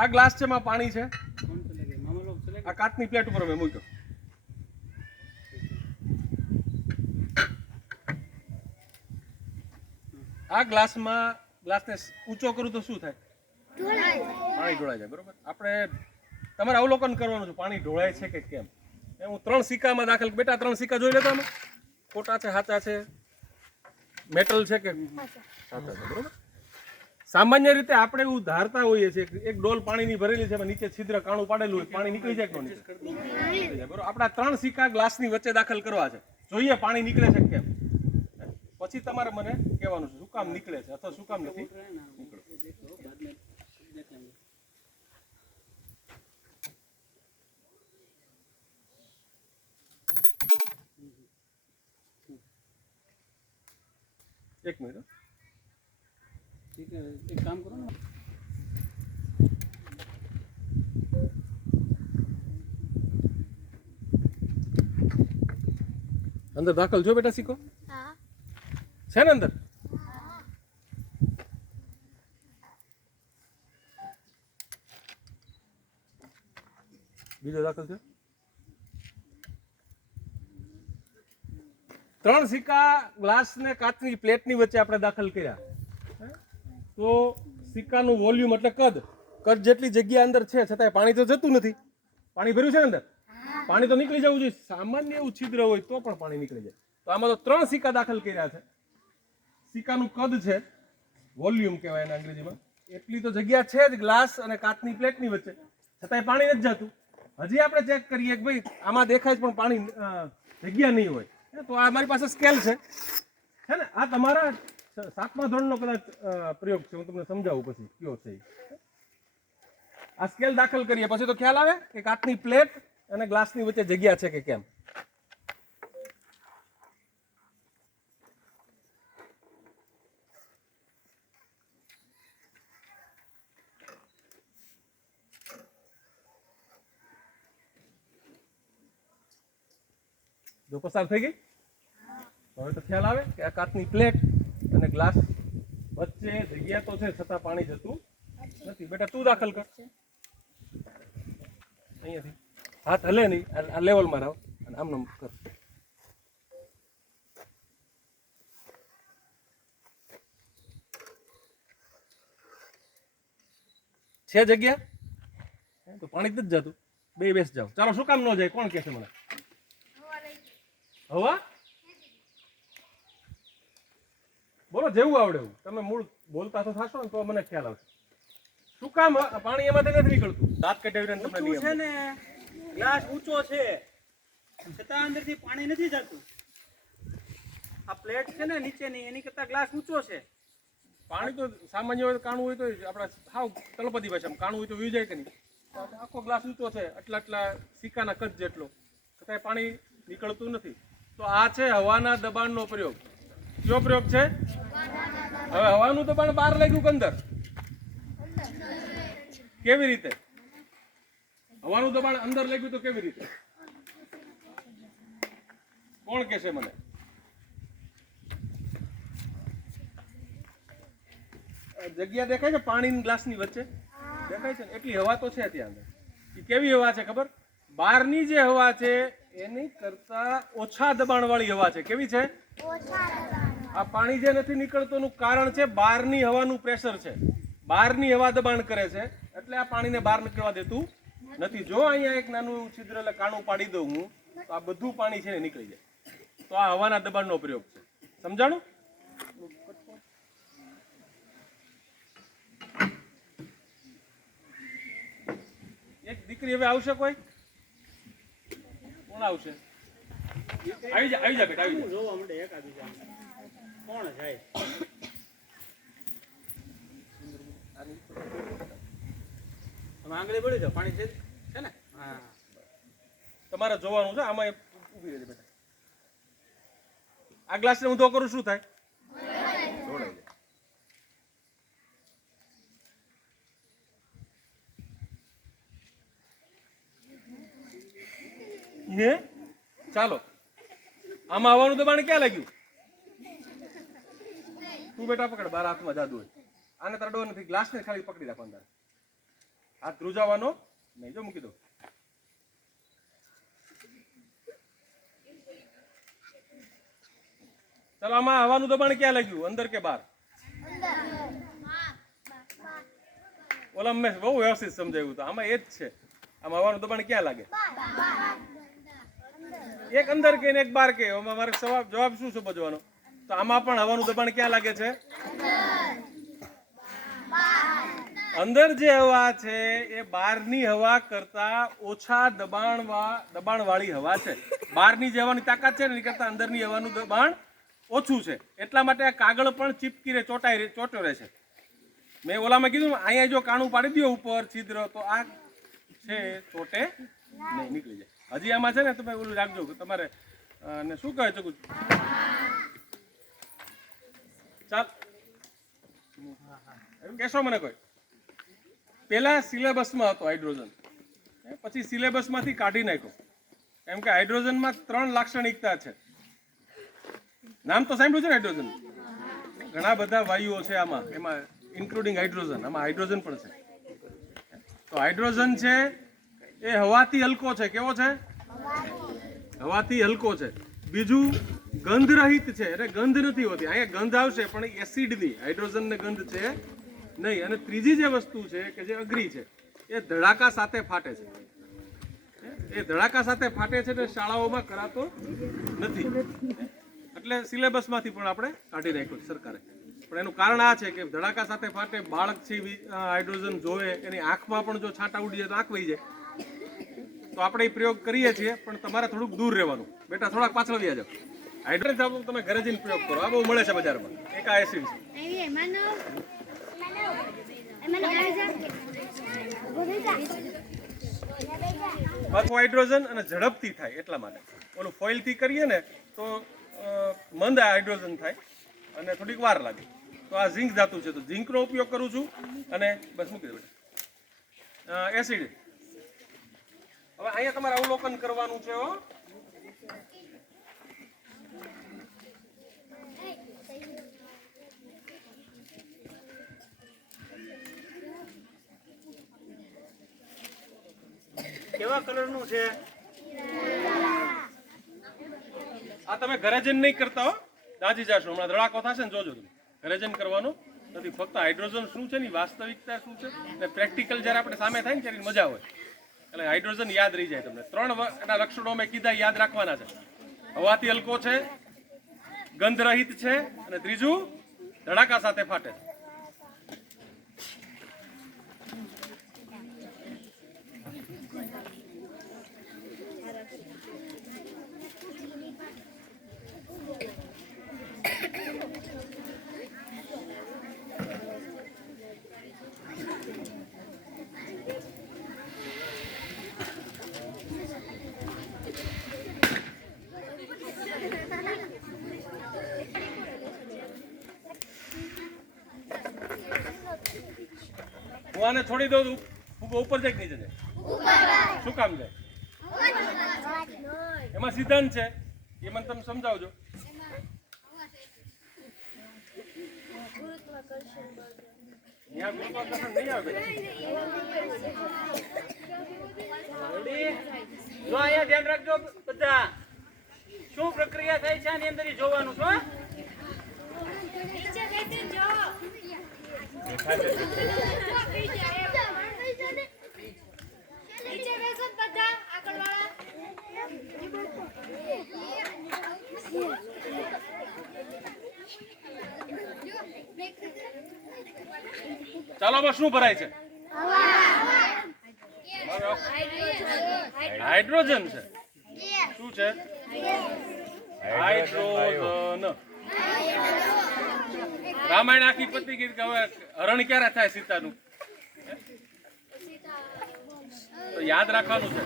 આ ગ્લાસ છે, માં પાણી છે, આ કાચની પ્લેટ ઉપર મેં મૂક્યો. આ ગ્લાસને ઊંચો કરું તો શું થાય? પાણી ઢોળાઈ જાય. બરોબર. આપણે તમારે અવલોકન કરવાનું છે પાણી ઢોળાય છે કે કેમ. હું 3 સિક્કામાં દાખલ. બેટા 3 સિક્કા જોઈ લેતા. ખોટા છે, સાચા છે, મેટલ છે કે સાચા છે? બરોબર. સામાન્ય રીતે આપણે એવું ધારતા હોઈએ છીએ એક ડોલ પાણીની ભરેલી છે, નીચે છિદ્ર કાણું પાડેલું હોય, પાણી નીકળી જાય કે ન નીકળે? બરોબર. આપણા 3 સિક્કા ગ્લાસની વચ્ચે દાખલ કરવા છે, જોઈએ પાણી નીકળે છે કેમ. પછી તમારે મને કહેવાનું છે શું કામ નીકળે છે અથવા શું કામ નથી નીકળતું. એક મિનિટ. એક કામ કરો ને, અંદર દાખલ જો બેટા સિક્કો છે ને અંદર? બીજો દાખલ છે. 3 સિક્કા ગ્લાસ ને કાચની પ્લેટની વચ્ચે આપણે દાખલ કર્યા. તો સિક્કાનું વોલ્યુમ એટલે કદ જેટલી જગ્યા અંદર છે, છતાંય પાણી તો જતું નથી. પાણી ભર્યું છે ને અંદર, પાણી તો નીકળી જવું જોઈએ. સામાન્ય એવું છિદ્ર હોય તો પણ પાણી નીકળી જાય. તો આમાં તો 3 સિક્કા દાખલ કર્યા છે. સિક્કાનું કદ છે, વોલ્યુમ કહેવાય એના અંગ્રેજીમાં, એટલી તો જગ્યા છે જ ગ્લાસ અને કાચની પ્લેટની વચ્ચે, છતાંય પાણી નથી જતું. હજી આપણે ચેક કરીએ કે ભાઈ આમાં દેખાય પણ પાણી જગ્યા નહીં હોય. તો આ મારી પાસે સ્કેલ છે ને, આ તમારા 7મા ધોરણનો કદાચ પ્રયોગ છે, હું તમને સમજાવું પછી કયો છે. આ સ્કેલ દાખલ કરીએ પછી તો ખ્યાલ આવે કે કાચની પ્લેટ અને ગ્લાસની વચ્ચે જગ્યા છે કે કેમ. જો પસાર થઈ ગઈ હવે તો ખ્યાલ આવે કે આ કાચની પ્લેટ અને ગ્લાસ વચ્ચે જગ્યા તો છે, છતાં પાણી જતું નથી. બેટા તું દાખલ કર અહીંયાથી. હાથ હલે નહીં, આ લેવલમાં રાવ અને આમ કર. છે જગ્યા તો પાણી જ નથી જતું. બે બેસ જાઓ. ચાલો, શું કામ ન જાય? કોણ કહેશે મને? હવા? બોલો, જેવું આવડે એવું. તમે મૂળ બોલતા તો થશો ને તો મને ખ્યાલ આવશે. શું કામ પાણી એમાંથી નથી નીકળતું? દાંત કઢાવીને તમને ઊંચું છે ને, ગ્લાસ ઊંચો છે, છતાં અંદરથી પાણી નથી જતું. આ પ્લેટ છે ને નીચેની, એની કરતા ગ્લાસ ઊંચો છે. પાણી તો સામાન્ય હોય, કાણું હોય તો આપણા સાવ તળપદી ભાષામાં કાણું હોય તો વી જાય કે નહીં. આખો ગ્લાસ ઊંચો છે, આટલા સિક્કાના કદ જેટલો, છતાંય પાણી નીકળતું નથી. તો આ છે હવાના દબાણનો પ્રયોગ. કયો પ્રયોગ છે? હવે હવાનું દબાણ બહાર લાગ્યું કે અંદર? કેવી રીતે? હવાનું દબાણ અંદર લાગ્યું તો કેવી રીતે? કોણ કહેશે મને? જગ્યા દેખાય છે પાણી ગ્લાસની વચ્ચે? દેખાય છે ને? એટલી હવા તો છે ત્યાં અંદર. એ કેવી હવા છે ખબર? બહારની જે હવા છે એની કરતા ઓછા દબાણ વાળી હવા છે. કેવી છે? આ પાણી જે નથી નીકળતું નું કારણ છે બહારની હવાનું પ્રેશર છે. બહારની હવા દબાણ કરે છે એટલે આ પાણીને બહાર નીકળવા દેતું નથી. જો અહીંયા એક નાનું છિદ્ર એટલે કાણું પાડી દઉં હું તો આ બધું પાણી છે ને નીકળી જાય. તો આ હવાના દબાણનો પ્રયોગ છે. સમજાણું? એક દીકરી હવે આવશે? કોઈ કોણ આવશે? આવી જા બેટા, આવી જા. જોવા મળે એકાદું કોણ જાય? તમે આંગળી બળી જાઓ, પાણી છે ને? હા, તમારે જોવાનું છે. આમાં ઊભી રહેજે બેટા. આ ગ્લાસને ઊંધો કરું શું થાય? ઢોળાઈ જાય. ચાલો, આમાં આવવાનું દબાણ ક્યાં લાગ્યું? તું બેટા પકડ, બાર હાથમાં જાદુ હોય. આને તરડો નથી, ગ્લાસને ખાલી પકડી રાખવાનો તારે, હાથ ધ્રુજાવાનો નહીં. જો મૂકી દો. ચાલો, આમાં હવાનું દબાણ ક્યાં લાગ્યું, અંદર કે બહાર? ઓલા મેં બહુ વ્યવસ્થિત સમજાવ્યું હતું, આમાં એ જ છે. આમાં હવાનું દબાણ ક્યાં લાગે? એક અંદર કે એક બહાર કે. મારે જવાબ શું સમજવાનો? તો આમાં પણ હવાનું દબાણ ક્યાં લાગે છે? અંદર જે હવા છે એ બહારની હવા કરતા ઓછા દબાણવાળી હવા છે. બહારની જે હવાની તાકાત છે ને એની કરતા અંદરની હવાનું દબાણ ઓછું છે. એટલા માટે આ કાગળ પણ ચીપકી રે, ચોટ્યો રહે છે. મેં ઓલામાં કીધું અહીંયા જો કાણું પાડી દો ઉપર છિદ્ર, તો આ છે ચોટે નહીં, નીકળી જાય. હજી આમાં છે ને તમે ઓલું રાખજો તમારે, અને શું કહે છે ચાલ એમ કહેશો મને કોઈ? પેલા સિલેબસમાં હતો હાઇડ્રોજન, પછી સિલેબસમાંથી કાઢી નાખ્યો. કેમ કે હાઇડ્રોજનમાં 3 લાક્ષણિકતા છે. નામ તો સાંભળ્યું છે ને હાઇડ્રોજન? ઘણા બધા વાયુઓ છે આમાં, એમાં ઇન્ક્લુડિંગ હાઇડ્રોજન. આમાં હાઇડ્રોજન પણ છે. તો હાઇડ્રોજન છે એ હવાથી હલકો છે. કેવો છે? હવાથી હલકો છે. બીજું ગંધ રહિત છે, એટલે ગંધ નથી હોતી. અહીંયા ગંધ આવશે પણ એસિડની, હાઇડ્રોજનને ગંધ છે નહીં. અને ત્રીજી જે વસ્તુ છે કે જે અગ્નિ છે એ ધડાકા સાથે ફાટે છે. એ ધડાકા સાથે ફાટે છે એટલે શાળાઓમાં કરાતો નથી, એટલે સિલેબસમાંથી પણ આપણે કાઢી નાખ્યું સરકારે. પણ એનું કારણ આ છે કે ધડાકા સાથે ફાટે, બાળક છે હાઇડ્રોજન જોવે, એની આંખમાં પણ જો છાંટા ઉડી જાય તો આંખ વહી જાય. તો આપણે એ પ્રયોગ કરીએ છીએ, પણ તમારે થોડુંક દૂર રહેવાનું. બેટા થોડાક પાછળ વ્યા જાઓ. હાઇડ્રોજન તમે ઘરે જઈને પ્રયોગ કરો. આ બહુ મળે છે બજારમાં. એક આ એસિડ છે. હાઇડ્રોજન અને ઝડપથી થાય એટલા માટે. ઓલું ફોઇલથી કરીએ ને તો મંદ હાઇડ્રોજન થાય અને થોડીક વાર લાગે. તો આ ઝીંક ધાતુ છે, તો ઝીંકનો ઉપયોગ કરું છું. અને બસ મૂકી દો બેટા. એસિડ. હવે અહીંયા તમારે અવલોકન કરવાનું છે. કેવા કલરનું છે? આ તમે ઘરે જઈને નહીં કરતા હો, દાજી જાશો. હમણાં ધડાકો થશે ને, જોજો તમે. ઘરે જઈને કરવાનું નથી. ફક્ત હાઇડ્રોજન શું છે ને, વાસ્તવિકતા શું છે, અને પ્રેક્ટિકલ જ્યારે આપણે સામે થાય ને ત્યારે મજા હોય. એટલે હાઇડ્રોજન યાદ રહી જાય તમને. 3 એના લક્ષણો મેં કીધા, યાદ રાખવાના છે. હવાથી હલકો છે, ગંધ રહિત છે, અને ત્રીજું ધડાકા સાથે ફાટે. હું આને છોડી દઉં, ફૂગો ઉપર જાય કે નીચે જાય? શું કામ જાય? એમાં સિદ્ધાંત છે, એ મને તમે સમજાવજો. અહીંયા ગુરુત્વાકર્ષણ નહીં આવે. જો અહીંયા ધ્યાન રાખજો બધા, શું પ્રક્રિયા થાય છે આની અંદર જોવાનું છે. ચાલો, શું ભરાય છે? હાઇડ્રોજન છે. શું છે? હાઇડ્રોજન. રામાયણ આખી પતી ગઈ કે હવે હરણ ક્યારે થાય સીતાનું? તો યાદ રાખવાનું છે.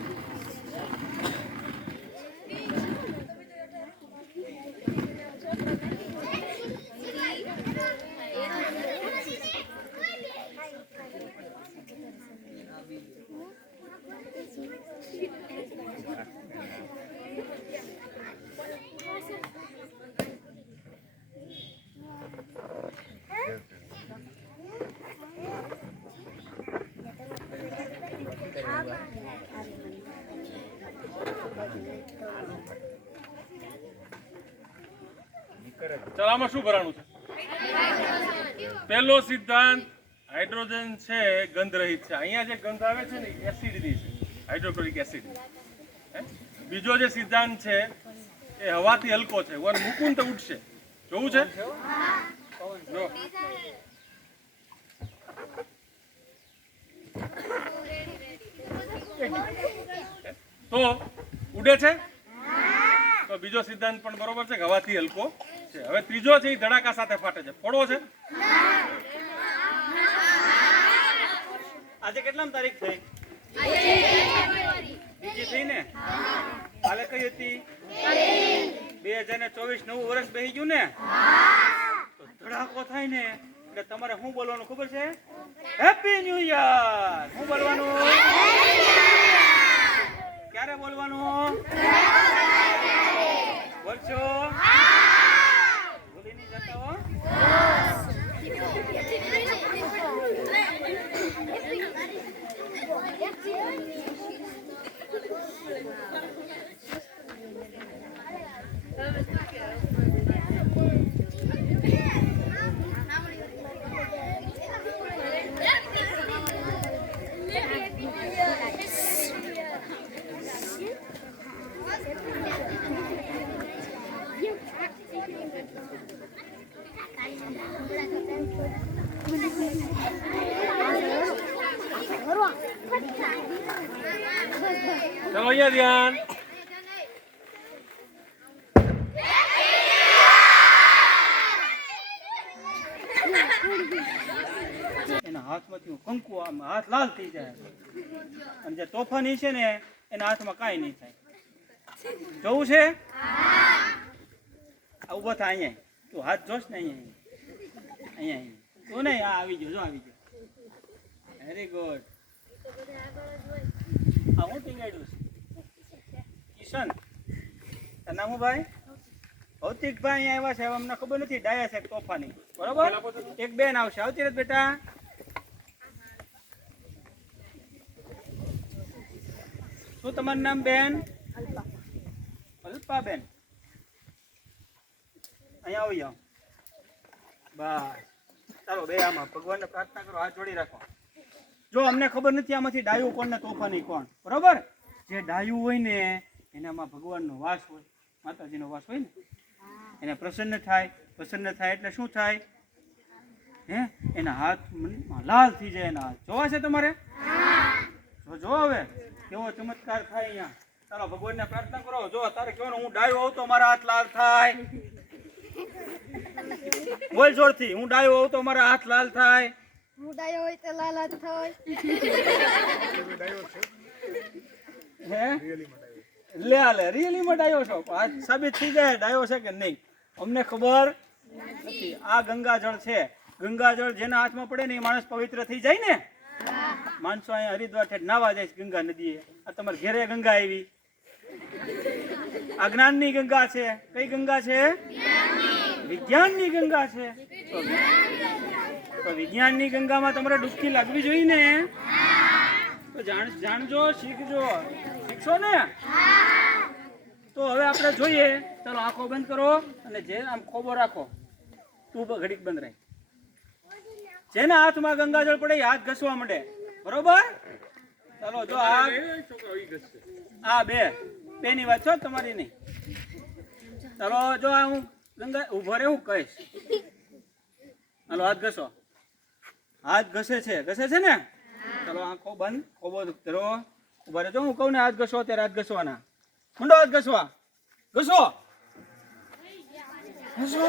ચાલો આમાં શું ભરાણું છે? પહેલો સિદ્ધાંત હાઇડ્રોજન છે ગંધ રહિત છે. અહીંયા જે ગંધ આવે છે ને એસિડની છે, હાઇડ્રોક્લોરિક એસિડ. બીજો જે સિદ્ધાંત છે એ હવાથી હલકો છે. વન મૂકું તો ઉઠશે. જોવું છે? જો. તો ઉડે છે? તો બીજો સિદ્ધાંત પણ બરોબર છે કે હવાથી હલકો છે. હવે ત્રીજો છે એ ધડાકા સાથે ફાટે છે. ફોડો છે? આજે કેટલામ તારીખ થઈ? બીજી થઈ ને? કાલે કઈ હતી? 2024 નવું વર્ષ બેસી ગયું ને? તો ધડાકો થાય ને એટલે તમારે શું બોલવાનું ખબર છે? Happy new year. શું બોલવાનું? ક્યારે બોલવાનું? બોલશો? ભૂલી નહીં જતા હો. ચાલો અહીંયા ધ્યાન. એના હાથમાંથી કંકુ આમ હાથ લાલ થઈ જાય અને જે તોફાની છે ને એના હાથમાં કાંઈ નહીં થાય. જોવું છે? આ ઊભો થા અહીંયા. તું હાથ જોશ ને અહીંયા અહીંયા તું નહીં. આ આવી ગયો. જો આવી ગયો. Very good. આ હું ટીંગાડ્યું છે? કિશન. તારું નામ શું ભાઈ? ભૌતિકભાઈ અહીંયા આવ્યા છે. અમને ખબર નથી. ડાયા છે તોફાની. બરોબર? એક બેન આવશે. આવતી રહે બેટા. શું તમારું નામ બેન? અલ્પા બેન. અહીંયા આવી જાઓ. બસ. ચાલો બે આમાં ભગવાનને પ્રાર્થના કરો. હાથ જોડી રાખો. જો અમને ખબર નથી આમાંથી ડાયું કોણ ને તોફાની કોણ. બરોબર? જે ડાયું હોય ને એનામાં ભગવાનનો વાસ હોય, માતાજીનો વાસ હોય ને, એને પ્રસન્ન થાય. પ્રસન્ન થાય એટલે શું થાય? હે, એના હાથ મનમાં લાલ થઈ જાય. એના હાથ જોવા છે તમારે? જો હવે કેવો ચમત્કાર થાય અહીંયા. ચાલો ભગવાનને પ્રાર્થના કરો. જો તારે કહેવાનું હું ડાયો હોઉં તો મારા હાથ લાલ થાય. બોલ જોરથી. હું ડાયો હોઉં તો મારા હાથ લાલ થાય. હું ડાયો હોય તો લાલ હાથ થાય. હે લે આલે રિયલીમાં ડાયો છો. આજ સાબિત થઈ જાય ડાયો છે કે નહીં. અમને ખબર નથી. આ ગંગાજળ છે. ગંગાજળ જેના હાથમાં પડે ને એ માણસ પવિત્ર થઈ જાય ને. માણસો અહીંયા હરિદ્વાર ઠેઠ નાવા જાય છે ગંગા નદીએ. આ તમારે ઘેરે ગંગા આવી. આ જ્ઞાનની ગંગા છે. કઈ ગંગા છે? વિજ્ઞાનની ગંગા છે. તો વિજ્ઞાનની ગંગામાં તમારે ડૂબકી લાગવી જોઈએ ને. તો જાણજો, શીખજો. શીખશો ને? તો હવે આપણે જોઈએ. ચાલો આંખો બંધ કરો અને જે આમ ખોબો રાખો. તું ઘડીક બંધ રહે. જેના હાથમાં ગંગાજળ પડે એ હાથ ઘસવા માંડે. બરોબર? ચાલો જો આ બેની વાત છો તમારી નહીં. ચાલો જો આ હું ગંગા ઉભો રે હું કહીશ. હાલો હાથ ઘસો. હાથ ઘસે છે ને? ચાલો આંખો બંધ. ખોબો ધરો. ઉભા રહેજો. હું કહું ને હાથ ઘસો ત્યારે હાથ ઘસવાના. મંડો હાથ ઘસવા. ઘસો. ઘસો.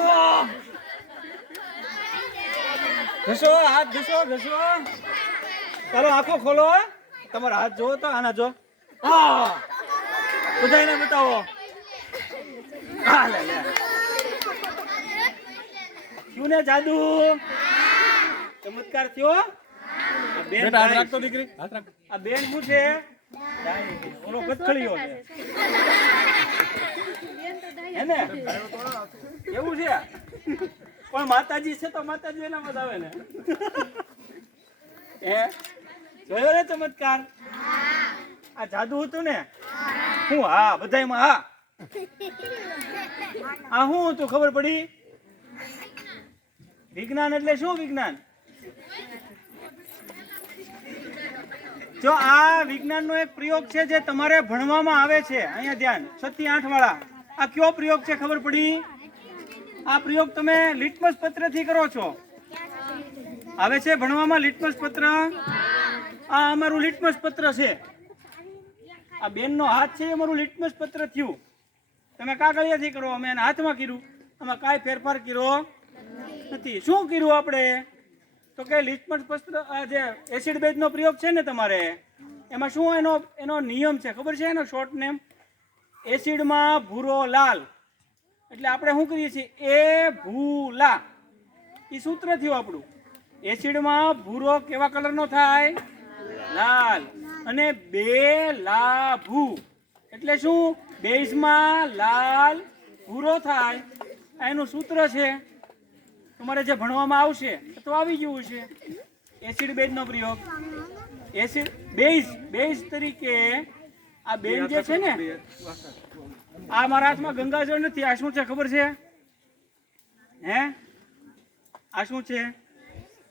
ઘસો. હાથ ઘસો. ચાલો આંખો ખોલો. તમારા હાથ જોવો તો આના જો. હા બધાને બતાવો. હા લે ક્યું ને જાદુ ચમત્કાર થયો. બેટા હાથ રાખતો દીકરી. હાથ રાખ. આ બેન શું છે? ઓલો કથળીઓ છે. હે ને? એવું છે? પણ માતાજી છે તો માતાજી એનામાં જ આવે ને. હે જોયો ને ચમત્કાર? આ જાદુ હતું ને? હું હા બધાયમાં હા. આ શું હતું ખબર પડી? વિજ્ઞાન એટલે શું વિજ્ઞાન? જો આ વિજ્ઞાનનો એક પ્રયોગ છે જે તમારે ભણવામાં આવે છે. અહીંયા ધ્યાન, 6 થી 8 વાળા, આ કયો પ્રયોગ છે ખબર પડી? આ પ્રયોગ તમે લિટમસ પત્રથી કરો છો. આવે છે ભણવામાં લિટમસ પત્ર? આ અમારું લિટમસ પત્ર છે. આ બેનનો હાથ છે એ અમારું લિટમસ પત્ર થયું. તમે કાગળિયાથી કરો, અમે એના હાથમાં કર્યું. આમાં કાંઈ ફેરફાર કર્યો નથી. શું કર્યું આપણે? તો કે લિટમસ પત્ર, આ જે એસિડ બેઝનો પ્રયોગ છે ને તમારે, એમાં શું એનો નિયમ છે ખબર છે? એનો શોર્ટ નેમ એસિડમાં ભૂરો લાલ. એટલે આપણે શું કરીએ છીએ? એ ભૂલા, એ સૂત્ર થયું આપણું. એસિડમાં ભૂરો કેવા કલરનો થાય? લાલ. અને બે લાભુ એટલે શું? બેઝમાં લાલ ભૂરો થાય. આ એનું સૂત્ર છે. તમારે જે ભણવામાં આવશે તો આવી ગયું છે. એસિડ બેઝનો પ્રયોગ. એસિડ બેઝ તરીકે આ બેઝ જે છે ને, આ મારા હાથમાં ગંગાજળ નથી. આ શું છે ખબર છે? હે, આ શું છે?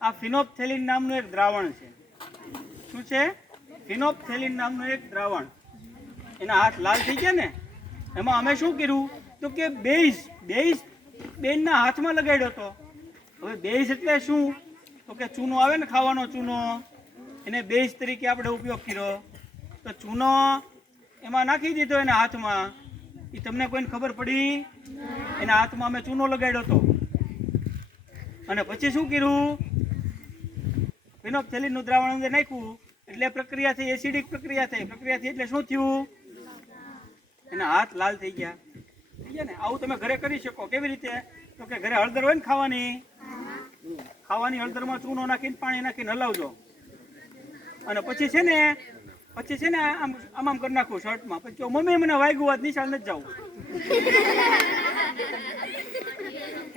આ ફિનોપ્થેલિન નામનું એક દ્રાવણ છે. શું છે? ફિનોપ્થેલિન નામનું એક દ્રાવણ. એના હાથ લાલ થઈ ગયા ને, એમાં અમે શું કર્યું? તો કે બેઝ બેનના હાથમાં લગાડ્યો હતો. હવે બેઝ એટલે શું? તો કે ચૂનો આવે ને, ખાવાનો ચૂનો, એને બેઝ તરીકે આપણે ઉપયોગ કર્યો. તો ચૂનો એમાં નાખી દીધો એના હાથમાં. એ તમને કોઈને ખબર પડી? એના હાથમાં અમે ચૂનો લગાડ્યો હતો. અને પછી શું કર્યું? ફિનોપ્થેલિનનું દ્રાવણ અંદર નાખ્યું. એટલે પ્રક્રિયા થઈ, એસિડિક પ્રક્રિયા થઈ. પ્રક્રિયા થઈ એટલે શું થયું? એના હાથ લાલ થઈ ગયા. ને આવું તમે ઘરે કરી શકો. કેવી રીતે? તો કે ઘરે હળદર હોય ને ખાવાની હળદરમાં ચૂનો નાખીને પાણી નાખીને હલાવજો. અને પછી છે ને આમ કરી નાખું શર્ટમાં. પછી મમ્મી મને વાગ્યું વાત, નિશાળ નથી જવું.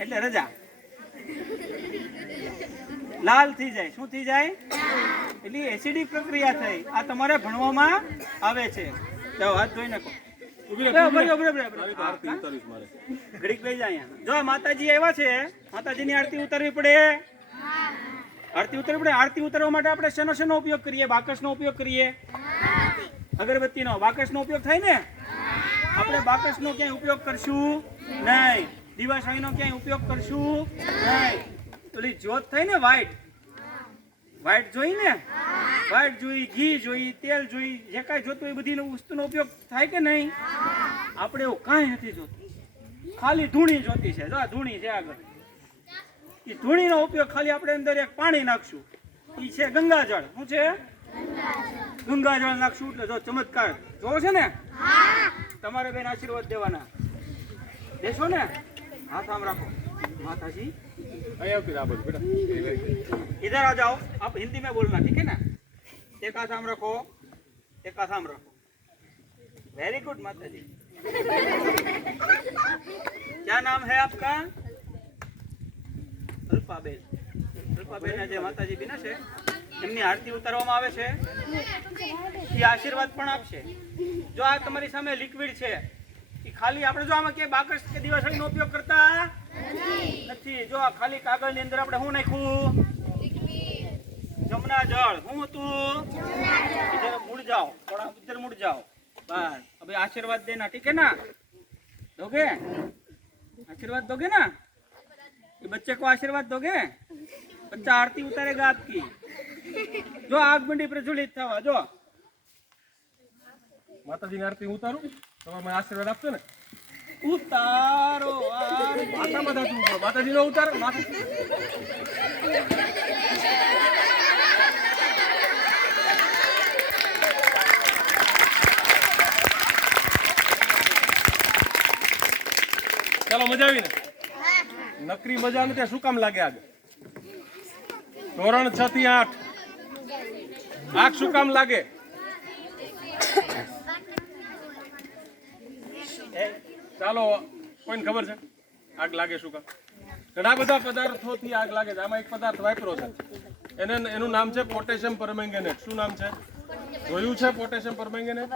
એટલે રજા. લાલ થઈ જાય. શું થઈ જાય? એટલે એસિડિક પ્રક્રિયા થઈ. આ તમારે ભણવામાં આવે છે. જાઓ, હાથ ધોઈ નાખો. જો માતાજી આવ્યા છે, માતાજીની આરતી ઉતારવી પડે. આરતી ઉતારવા માટે આપણે શેનો ઉપયોગ કરીએ? બાકસનો ઉપયોગ કરીએ. અગરબત્તીનો બાકસનો ઉપયોગ થાય ને? આપણે બાકસનો ક્યાંય ઉપયોગ કરશું નહીં. દિવાસળીનો ક્યાંય ઉપયોગ કરશું નહીં. પેલી જ્યોત થઈ ને, વ્હાઈટ જોઈ ને, વ્હાઈટ જોઈ, ઘી જોઈ, તેલ જોઈ, જે કાંઈ જોતું એ બધી વસ્તુનો ઉપયોગ થાય કે નહીં? આપણે એવું કાંઈ નથી જોતું, ખાલી ધૂણી જોતી છે. જો આ ધૂણી છે આગળ. એ ધૂણીનો ઉપયોગ ખાલી આપણે અંદર એક પાણી નાખશું. એ છે ગંગાજળ. શું છે? ગંગાજળ નાખશું એટલે જો ચમત્કાર જોવો છે ને. તમારે બેન આશીર્વાદ દેવાના. દેશો ને? હાથ આમ રાખો. माताजी इधर आ जाओ. आप हिंदी में बोलना, ठीक है ना? एक हाथ आम रखो, एक हाथ आम रखो. वेरी गुड माताजी. क्या नाम है आपका? अल्पाबेन. अल्पाबेन जे माताजी बिना છે એમની આરતી ઉતારવામાં આવે છે. એ આશીર્વાદ પણ આપશે. જો આ તમારી સામે લિક્વિડ છે, એ ખાલી આપણે જો આમાં કે બાકસ કે દિવાસળીનો ઉપયોગ કરતા નથી. જો આ ખાલી કાગળની અંદર આપણે શું નાખ્યું? જમના જળ. શું હતું? इधर मुड़ जाओ, थोड़ा इधर मुड़ जाओ. बस. अभी आशीर्वाद देना, ठीक है ना? दोगे? आशीर्वाद दोगे ना? ये बच्चे को आशीर्वाद दोगे? बच्चा आरती उतारेगा आपकी. जो आग मंडी प्रज्वलित થવા. જો માતાજીની આરતી ઉતારું, તમે મને આશીર્વાદ આપશો ને? ઉતારો માતાજીનો ઉતાર. ચાલો, મજા આવી ને? નકરી મજા નથી. શું કામ લાગે આગ? ધોરણ 6 થી 8 આગ શું કામ લાગે? ચાલો, કોઈને ખબર છે આગ લાગે શું કામ? ઘણા બધા પદાર્થોથી આગ લાગે છે. આમાં એક પદાર્થ વાપરો છે, એનું નામ છે પોટેશિયમ પરમેંગેનેટ. શું નામ છે? જોયું છે પોટેશિયમ પરમેંગેનેટ?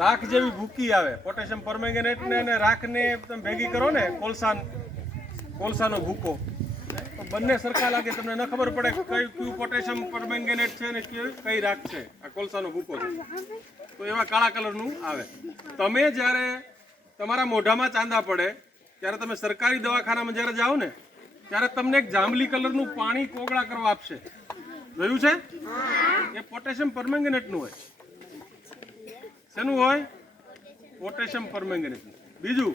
રાખ જેવી ભૂકી આવે. પોટેશિયમ પરમેંગેનેટ ને રાખને તમે ભેગી કરો ને, કોલસાન કોલસાનો ભૂકો, તો બંને સરખા લાગે, તમને ન ખબર પડે કયું પોટેશિયમ પરમેંગેનેટ છે ને કઈ રાખ છે. આ કોલસાનો ભૂકો છે તો એવા કાળા કલરનું આવે. તમે જ્યારે તમારા મોઢામાં ચાંદા પડે ત્યારે તમે સરકારી દવાખાનામાં જ્યારે જાઓ ને ત્યારે તમને એક જાંબલી કલરનું પાણી કોગળા કરવા આપશે. જોયું છે? એ પોટેશિયમ પરમેંગેનેટનું હોય. શેનું હોય? Potassium permanganate. બીજું,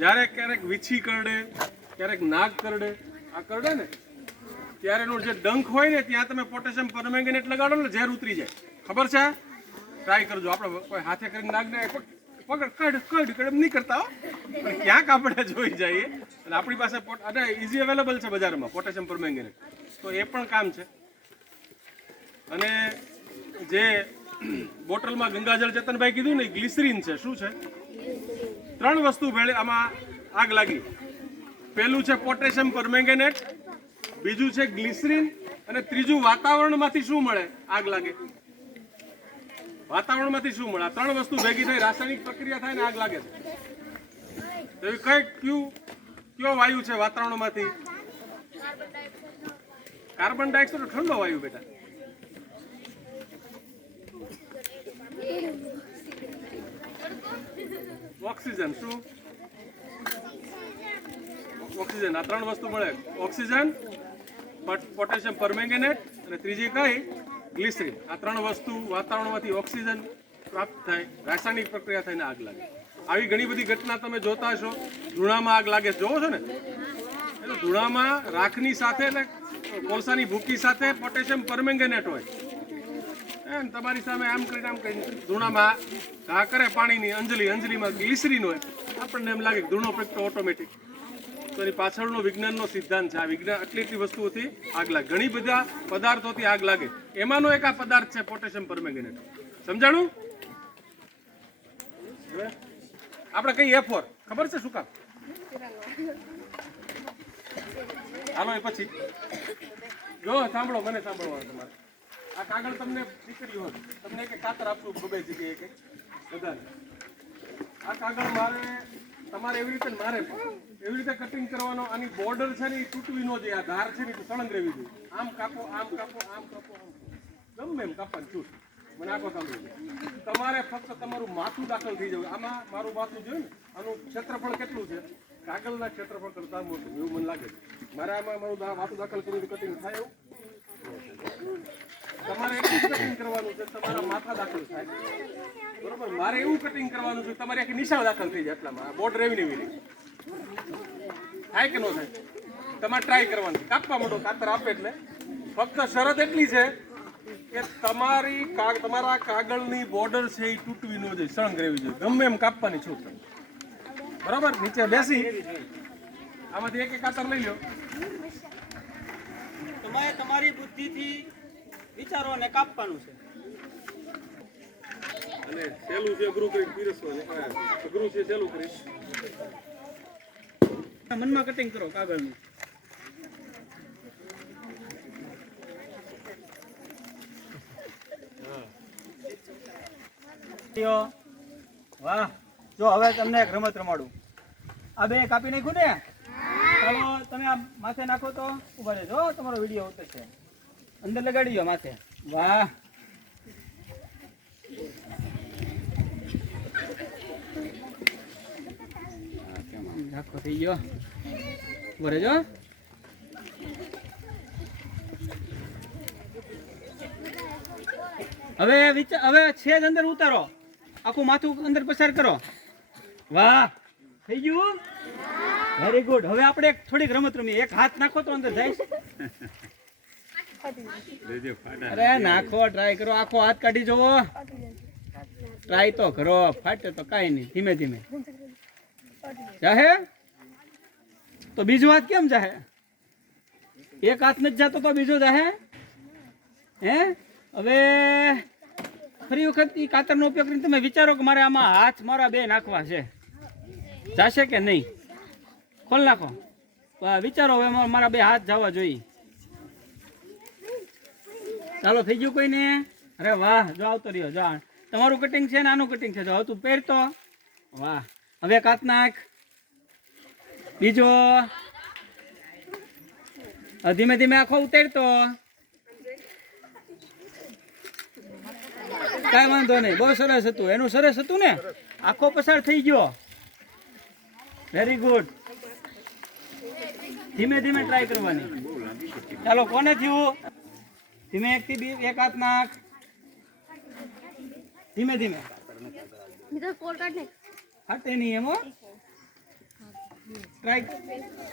જ્યારે ક્યારેક વીછી કરડે, ક્યારેક નાક કરડે, આ કરડે ને ત્યારે એનો જે ડંખ હોય ને ત્યાં તમે પોટેશિયમ પરમેંગેનેટ લગાડો ને ઝેર ઉતરી જાય. ખબર છે? ટ્રાય કરજો. આપણે કોઈ હાથે કરીને નાકને પકડ કડ નહીં કરતા હો, પણ ક્યાંક આપણે જોઈ જઈએ અને આપણી પાસે અને ઇઝી અવેલેબલ છે બજારમાં પોટેશિયમ પરમેંગેનેટ, તો એ પણ કામ છે. અને જે બોટલમાં ગંગાજળ ચેતનભાઈ કીધું ને ગ્લિસરીન છે. શું છે? 3 વસ્તુ ભેળે આમાં આગ લાગી. પહેલું છે પોટેશિયમ પરમેંગેનેટ, બીજું છે ગ્લિસરીન, અને ત્રીજું વાતાવરણમાંથી શું મળે આગ લાગે? વાતાવરણમાંથી શું મળે? આ 3 વસ્તુ ભેગી થઈ રાસાયણિક પ્રક્રિયા થાય ને આગ લાગે છે. તો કયો વાયુ છે વાતાવરણમાંથી? કાર્બન ડાયોક્સાઇડ ઠંડો વાયુ બેટા. ઓક્સિજન. શું? ઓક્સિજન. આ 3 વસ્તુ મળે. ઓક્સિજન, પોટેશિયમ પરમેંગેનેટ અને ત્રીજી કઈ? ગ્લિસરીન. આ 3 વસ્તુ વાતાવરણમાંથી ઓક્સિજન પ્રાપ્ત થાય, રાસાયણિક પ્રક્રિયા થઈને આગ લાગે. આવી ઘણી બધી ઘટના તમે જોતા હશો. ધૂણામાં આગ લાગે, જોવો છો ને? એટલે ધૂણામાં રાખની સાથે એટલે કોલસાની ભૂકી સાથે પોટેશિયમ પરમેંગેનેટ હોય. તમારી સામે આમ કરીને ધૂણામાં ઘા કરે પાણીની અંજલીમાં ગ્લિસરીન હોય. આપણને એમ લાગે ધૂણો પ્રગટો ઓટોમેટિક. તો એની પાછળનો વિજ્ઞાનનો સિદ્ધાંત છે. આ વિજ્ઞાન આટલી વસ્તુઓથી આગ લાગે, ઘણી બધા પદાર્થોથી આગ લાગે. એમાંનો એક આ પદાર્થ છે પોટેશિયમ પરમેંગેનેટ. સમજાણું? આપણે કઈ F4 ખબર છે શું કામ? હાલો એ પછી જો સાંભળો, મને સાંભળવાનું તમારે. આ કાગળ તમને દીકરી હોય, તમને એક કાતર આપશું બબે જગ્યાએ કે બધાને. આ કાગળ તમારે એવી રીતે મારે પણ એવી રીતે કટિંગ કરવાનો. આની બોર્ડર છે ને એ તૂટવી ન જોઈએ. આ ધાર છે ને એ સળંગ રહેવી જોઈએ. આમ કાપો, આમ કાપો, આમ કાપો, આમ ગમે એમ કાપવાનું છૂટ. મને આખો સાંભળ્યું. તમારે ફક્ત તમારું માથું દાખલ થઈ જવું. આમાં મારું માથું જોયું ને, આનું ક્ષેત્રફળ કેટલું છે? કાગળના ક્ષેત્રફળ કરતા મોટું એવું મને લાગે છે. મારે આમાં મારું માથું દાખલ કર્યું કટિંગ થાય એવું? તમારે એટલું કટિંગ કરવાનું છે તમારા માથા દાખલ થાય, બરોબર? મારે એવું કટિંગ કરવાનું છે તમારી આખી નિશાળ દાખલ થઈ જાય. એટલામાં બોર્ડ રેવી નહીં થાય કે ન થાય? તમારે ટ્રાય કરવાનું. કાપવા માંડો, કાતર આપે એટલે ફક્ત શરત એટલી છે કે તમારા કાગળની બોર્ડર છે એ તૂટવી ન જોઈએ, સળંગ રહેવી જોઈએ. ગમે એમ કાપવાની છૂટ, બરોબર? નીચે બેસી આમાંથી એક કાતર લઈ લો. તમારે તમારી બુદ્ધિથી વિચારો અને કાપવાનું છે. અને સહેલું છે અઘરું કરી પીરસવાનું, અઘરું છે સહેલું કરી. મનમાં કટિંગ કરો કાગળનું. વાહ, જો હવે તમને એક રમત રમાડું. આ બે કાપી નાખ્યું ને, ચાલો તમે આ માથે નાખો તો ઉભા રહેજો. તમારો વિડીયો ઉતરશે. અંદર લગાડી દો માથે. વાહ, આખો થઈ ગયો. ઉભા રહેજો. હવે છેદ અંદર ઉતારો, આખું માથું અંદર પસાર કરો. વાહ, થઈ ગયું. Very good. હવે આપણે થોડીક રમત રમીએ. એક હાથ નાખો તો અંદર જાય. અરે નાખો, ટ્રાય કરો. આખો હાથ કાઢી જોવો, ટ્રાય તો કરો. ફાટે તો કાંઈ નહીં, ધીમે ધીમે જાહે. તો બીજો હાથ કેમ જાહે? એક હાથ નથી જાતો તો બીજો જાહે. હે, હવે ફરી વખત ઈ કાતરનો ઉપયોગ કરીને તમે વિચારો કે મારે આમાં હાથ મારા બે નાખવા છે, જાશે કે નહીં? ખોલ નાખો, વિચારો. હવે મારા બે હાથ જવા જોઈએ. ચાલો, થઈ ગયું કોઈને? અરે વાહ, જો આવતો રહ્યો. જો તમારું કટિંગ છે ને આનું કટિંગ છે. જો હવે તું પહેરતો. વાહ, હવે કાત નાખ. બીજો હવે ધીમે ધીમે આખો ઉતારતો. કાંઈ વાંધો નહીં, બહુ સરસ હતું. એનું સરસ હતું ને, આખો પસાર થઈ ગયો. Very good. ધીમે ધીમે ટ્રાય કરવાની. ચાલો, કોને થયું? ધીમે એક હાથ નાખ. ધીમે ધીમે મિત્રો કોલ કાઢ ને. ફાટે નહીં એમ હો. ટ્રાય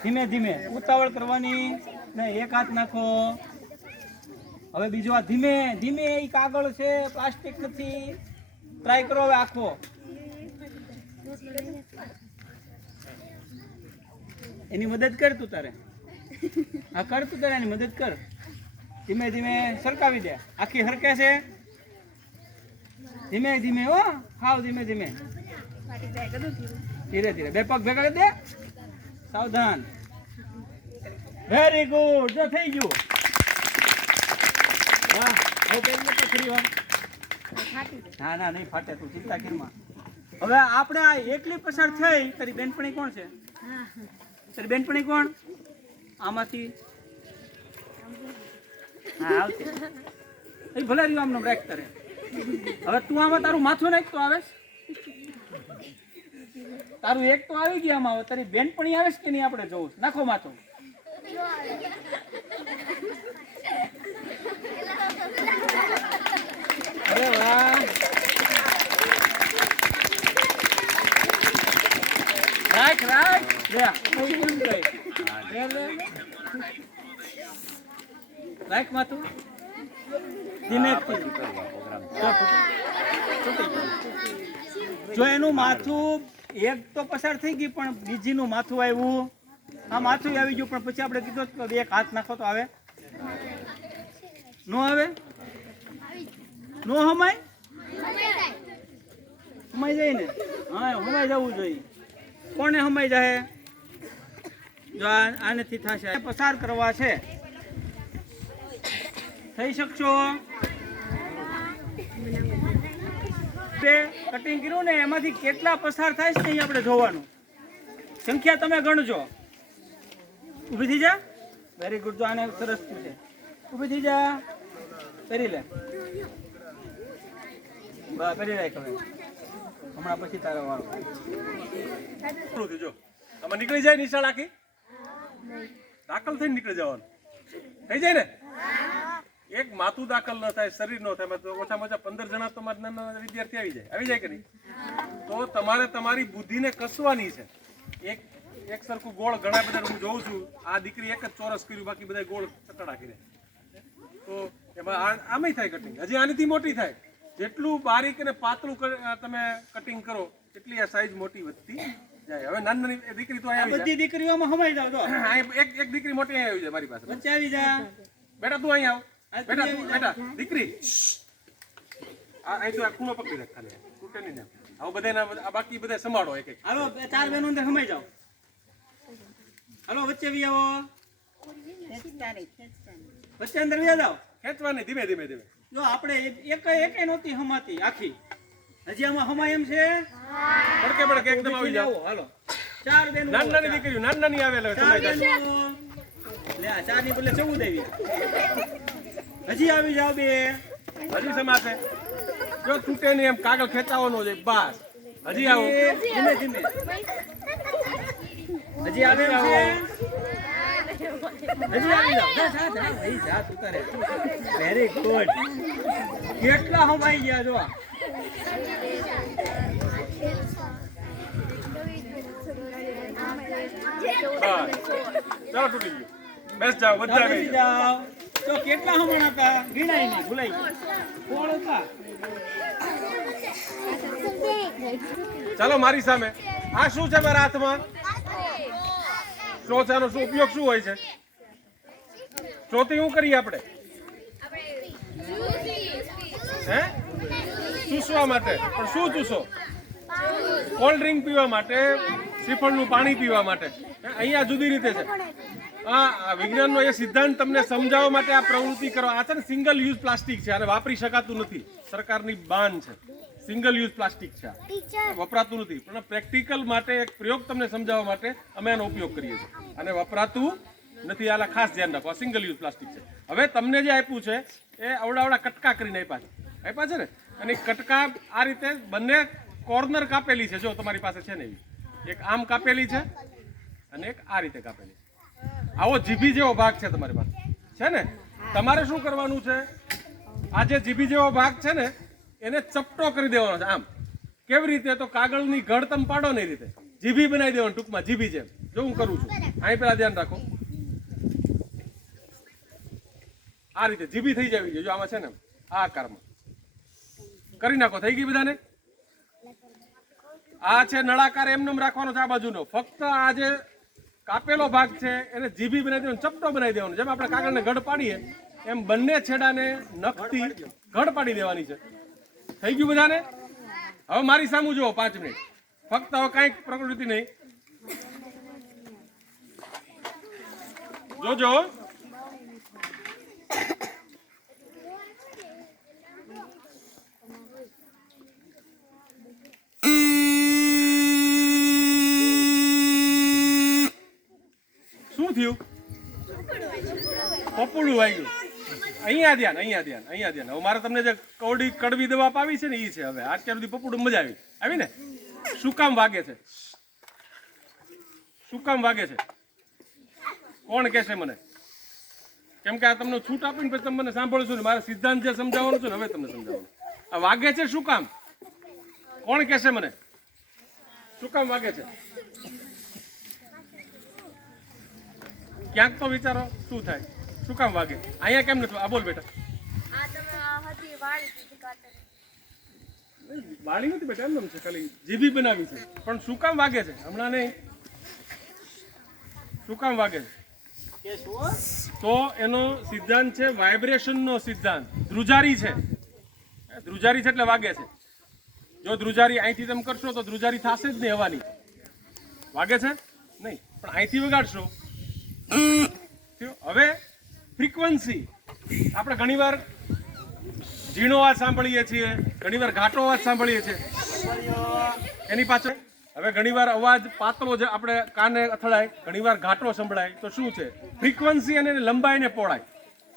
ધીમે ધીમે, ઉતાવળ કરવાની નહીં. એક હાથ નાખો. હવે બીજો હાથ ધીમે ધીમે. એ કાગળ છે, પ્લાસ્ટિક નથી. ટ્રાય કરો હવે આખો. એની મદદ કર તું તારે. હા, કર તું તારે એની મદદ કર. ધીમે ધીમે સરકાવી દે. આખી હરકે છે. ધીમે ધીમે હો, હાવ ધીમે ધીમે. ધીરે ધીરે બે પગ ભેગા કરી દે. સાવધાન. Very good. જો થઈ ગયું. વાહ. હવે કેમ નતો ફરી વાર? ના ના, નહીં ફાટે. તું ચિંતા કરમાં. હવે આપણે આ એકલી પસાર થઈ. તારી બેનપણી કોણ છે? તારી બેનપણી કોણ? આમાંથી હા આવતી. એ ભલે રહ્યું આમનો બ્રેક કરે. હવે તું આમાં તારું માથું નાખ તો આવે. તારું એક તો આવી ગયા આમાં. હવે તારી બેનપણી આવે કે નહીં આપણે જોવું. નાખો માથું. અરે વાહ. રાખ રાખ. લે કોઈ કેમ કહે. રાખ માથું. ધીમેથી. જો એનું માથું એક તો પસાર થઈ ગઈ, પણ બીજીનું માથું આવ્યું. આ માથું આવી ગયું, પણ પછી આપણે કીધું કે એક હાથ નાખો તો આવે. નો આવે? નો હમાય? હમાઈ જાય ને? હા, હમાઈ જવું જોઈએ. કોને હમાઈ જાય? જો આનેથી થશે. પસાર કરવા છે. થઈ શકશો? કટિંગ કર્યું ને, એમાંથી કેટલા પસાર થાય છે ને એ આપણે જોવાનું. સંખ્યા તમે ગણજો. ઊભી થઈ જા. Very good. તો આને સરસ છે. ઊભી થઈ જા. કરી લે. બસ કરી રાખ. હવે હમણાં પછી તારો વારો. જો આમાં નીકળી જાય નિશાળ આખી. દાખલ થઈને નીકળી જવાનું. થઈ જાય ને? એક માથું દાખલ ન થાય, શરીર ન થાય, તો ઓછામાં ઓછા 15 જણા તો મારા નાના વિદ્યાર્થી આવી જાય કે નહીં? તો તમારે તમારી બુદ્ધિને કસવાની છે. એક સરખું ગોળ ઘણા બધા હું જોઉં છું. આ દીકરી એક જ ચોરસ કર્યું, બાકી બધા ગોળ ચટડા કરે. તો એમાં આમેય થાય કટિંગ. હજી આનીથી મોટી થાય. જેટલું બારીક અને પાતળું તમે કટિંગ કરો એટલી આ સાઈઝ મોટી વધતી જાય. હવે નાની દીકરી તો અહીંયા બધી દીકરીઓમાં હમાઈ જાવ. તો એક દીકરી મોટી અહીંયા આવી જાય મારી પાસે. વચ્ચે આવી જા. બેટા તું અહીંયા આવ. બેટા દીકરી અહીં તો આ ખૂણો પકડી રાખ ખાલી. તૂટે નહીં ને. હવે બધા બાકી બધા સંભાળો એક એક. હાલો, ચાર બહેનો અંદર હમાઈ જાવ. હાલો, વચ્ચે વી આવો. વચ્ચે અંદર વી જાવ. ખેંચવાની ધીમે ધીમે ધીમે. જો આપણે એક નહોતી હમાતી આખી. હજી આમાં હમાય એમ છે. બડકે બડકે એકદમ આવી જાવ. હાલો, ચાર બહેનો. નાની દીકરીઓ નાની આવે એટલે ચાર સમય જાય. બહેનો. લે આ ચાર ની બદલે 14 આવી. હજી આવી જાવ બે. હજી સમાશે. જો તૂટે નહીં એમ કાગળ ખેંચાવાનો છે. બસ હજી આવો. ધીમે ધીમે. હજી આવે એમ છે. હજી આવી જાવ. જા જા તું તારે. Very good. કેટલા હમાઈ ગયા જો. ચાલો તૂટી ગયું. બેસ જાઓ બધા બેસી જાઓ. તો કેટલા હમણાં હતા? ગણાય નહીં, ભૂલાઈ ગયું. કોણ હતા? ચાલો મારી સામે. આ શું છે મારા હાથમાં? ચોથાનો શું ઉપયોગ શું હોય છે? ચોથી શું કરીએ આપણે? હે? ચૂસવા માટે. પણ શું ચૂસો? કોલ્ડ ડ્રિંક પીવા માટે, શ્રીફળનું પાણી પીવા માટે. અહીંયા જુદી રીતે છે. આ વિજ્ઞાનનો એ સિદ્ધાંત તમને સમજાવવા માટે આ પ્રવૃત્તિ કરો. આ છે ને સિંગલ યુઝ પ્લાસ્ટિક છે. આને વાપરી શકાતું નથી. સરકારની બાન છે. સિંગલ યુઝ પ્લાસ્ટિક છે. વપરાતું નથી. પણ પ્રેક્ટિકલ માટે એક પ્રયોગ તમને સમજાવવા માટે અમે એનો ઉપયોગ કરીએ છીએ. અને વપરાતું નથી. આલા ખાસ ધ્યાન રાખો, આ સિંગલ યુઝ પ્લાસ્ટિક છે. હવે તમને જે આપ્યું છે એ અવડા કટકા કરીને આપ્યા છે ને, અને કટકા આ રીતે બંને કોર્નર કાપેલી છે. જો તમારી પાસે છે ને એવી, એક આમ કાપેલી છે અને એક આ રીતે કાપેલી છે. આવો જીભી જેવો ભાગ છે તમારી પાસે છે ને. તમારે શું કરવાનું છે, આ જે જીભી જેવો ભાગ છે ને એને ચપટો કરી દેવાનો છે. આમ કેવી રીતે, તો કાગળની ઘડ તમે પાડો ને એ રીતે જીભી બનાવી દેવાનું, ટૂંકમાં જીભી જેમ. જો હું કરું છું, અહીં પેલા ધ્યાન રાખો, આ રીતે જીભી થઈ જવી જોઈએ. જો આમાં છે ને આ આકારમાં કરી નાખો. થઈ ગઈ બધાને? આ છે નળાકાર એમનેમ રાખવાનો છે આ બાજુનો. ફક્ત આ જે કાપેલો ભાગ છે એને જીભી બનાવી દેવાનો, ચપટો બનાવી દેવાનો. જેમ આપણે કાગળને ઘડ પાડીએ એમ બંને છેડાને નખથી ઘડ પાડી દેવાની છે. થઈ ગયું બધાને? હવે મારી સામું જુઓ 5 મિનિટ. ફક્ત હવે કાંઈક પ્રકૃતિ નહીં, જોજો. શું થયું? પપોડું વાગ્યું. અહીંયા ધ્યાન. હવે મારે તમને જે કડવી દવા પાવી છે ને એ છે. હવે અત્યાર સુધી પપોડું મજા આવી ને? શું કામ વાગે છે? શું કામ વાગે છે? કોણ કહેશે મને? કેમ કે આ તમને છૂટ આપીને પછી તમે મને સાંભળશો ને. મારે સિદ્ધાંત જે સમજાવવાનો છે ને હવે તમને સમજાવવાનું. આ વાગે છે શું કામ? કોણ કહેશે મને? શું કામ વાગે છે? ક્યાંક તો વિચારો શું થાય, શું કામ વાગે? અહીંયા કેમ નથી? આ બોલ બેટા. વાળી નથી બેટા, એમ છે ખાલી જીભી બનાવી છે. પણ શું કામ વાગે છે? હમણાં નહીં. શું કામ વાગે છે? તો એનો સિદ્ધાંત છે વાઇબ્રેશનનો સિદ્ધાંત. ધ્રુજારી છે. ધ્રુજારી છે એટલે વાગે છે. જો ધ્રુજારી અહીંથી તમે કરશો તો ધ્રુજારી થશે જ નહીં હવાની. વાગે છે નહીં, પણ અહીંથી વગાડશો. હવે ફ્રીક્વન્સી આપણે ઘણીવાર ઝીણો અવાજ સાંભળીએ છીએ, ઘણીવાર ઘાટો અવાજ સાંભળીએ છીએ. એની પાછળ હવે ઘણીવાર અવાજ પાતળો જે આપણે કાને અથડાય, ઘણીવાર ઘાટો સંભળાય. તો શું છે? ફ્રીક્વન્સી અને લંબાઈ ને પહોળાઈ,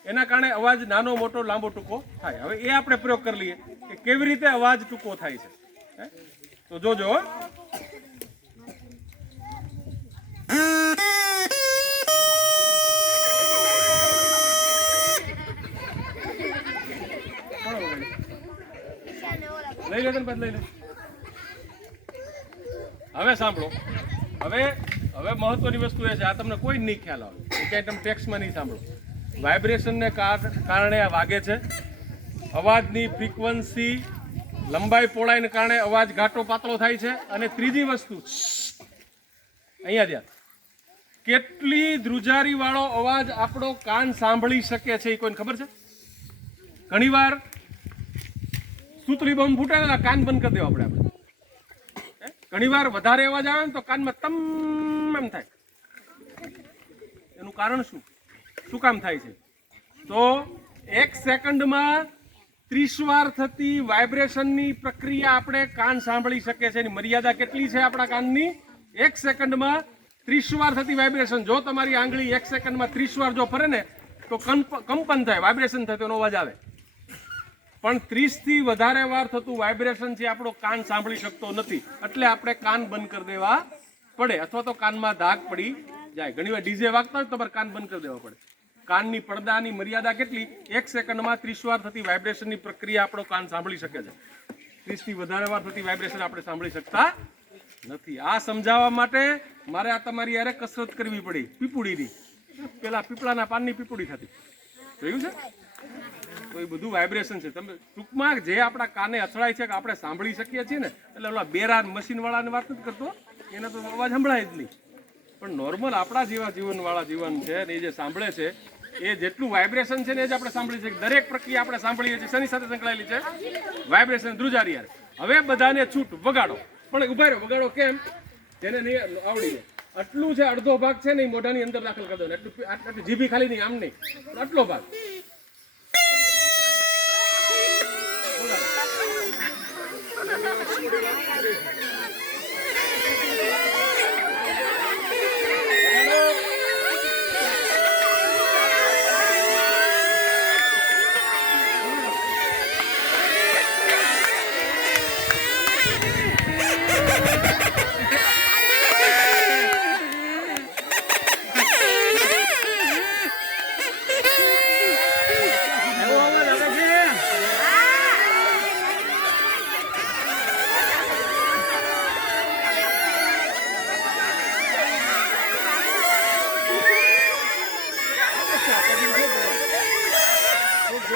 એના કારણે અવાજ નાનો મોટો લાંબો ટૂંકો થાય. હવે એ આપણે પ્રયોગ કરી લઈએ કે કેવી રીતે અવાજ ટૂંકો થાય છે. તો જોજો. લઈ લે તને લઈ લે. હવે સાંભળો. હવે મહત્વની વસ્તુ એ છે, આ તમને કોઈ નહીં ખ્યાલ આવે, ક્યાંય તમે ટેક્સમાં નહીં સાંભળો. વાઇબ્રેશનને કારણે આ વાગે છે. અવાજની ફ્રીક્વન્સી લંબાઈ પહોળાઈને કારણે અવાજ ઘાટો પાતળો થાય છે. અને ત્રીજી વસ્તુ અહીંયા ધ્યાન, કેટલી ધ્રુજારી વાળો અવાજ આપણો કાન સાંભળી શકે છે એ કોઈને ખબર છે? ઘણીવાર સૂતરી બોમ્બ ફૂટે ને કાન બંધ કરી દેવા આપણે. ઘણીવાર વધારે અવાજ આવે ને તો કાનમાં તમ એમ થાય. એનું કારણ શું કામ થાય છે? તો 1 સેકન્ડમાં 30 વાર થતી વાઇબ્રેશનની પ્રક્રિયા આપણે કાન સાંભળી શકે છે. એની મર્યાદા કેટલી છે આપણા કાનની? 1 સેકન્ડમાં 30 વાર થતી વાઇબ્રેશન. જો તમારી આંગળી 1 સેકન્ડમાં 30 વાર જો ફરે ને તો કંપન થાય, વાઇબ્રેશન થાય, તો એનો અવાજ આવે. પણ 30 થી વધારે વાર થતું વાઇબ્રેશન છે આપણો કાન સાંભળી શકતો નથી. એટલે આપણે કાન બંધ કરી દેવા પડે, અથવા તો કાનમાં ધાક પડી જાય. ઘણીવાર ડીજે વાગતા હોય તો તમારે કાન બંધ કરી દેવા પડે. કાનની પડદાની મર્યાદા કેટલી? 1 સેકન્ડમાં 30 વાર થતી વાઇબ્રેશનની પ્રક્રિયા આપણો કાન સાંભળી શકે છે. 30 થી વધારે વાર થતી વાઇબ્રેશન આપણે સાંભળી શકતા નથી. આ સમજાવવા માટે મારે આ તમારી યારે કસરત કરવી પડી. પીપુડીની પેલા પીપળાના પાનની પીપુડી થતી, જોયું છે? તો એ બધું વાઇબ્રેશન છે. તમે ટૂંકમાં જે આપણા કાને અથડાય છે કે આપણે સાંભળી શકીએ છીએ ને, એટલે ઓલા બેરા મશીન વાળાને વાત નથી કરતો, એને તો અવાજ સંભળાય જ નહીં. પણ નોર્મલ આપણા જેવા જીવનવાળા જીવન છે ને, એ જે સાંભળે છે એ જેટલું વાઇબ્રેશન છે ને એ જ આપણે સાંભળીએ છીએ. દરેક પ્રક્રિયા આપણે સાંભળીએ છીએ. શેની સાથે સંકળાયેલી છે? વાઇબ્રેશન, ધ્રુજારી. હવે બધાને છૂટ વગાડો. પણ ઉભા રહ્યો, વગાડો કેમ? જેને નહીં આવડી જાય આટલું છે, અડધો ભાગ છે ને એ મોઢાની અંદર દાખલ કરી દો. એટલું જીભી ખાલી નહીં, આમ નહીં, આટલો ભાગ.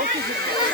ઓછી છે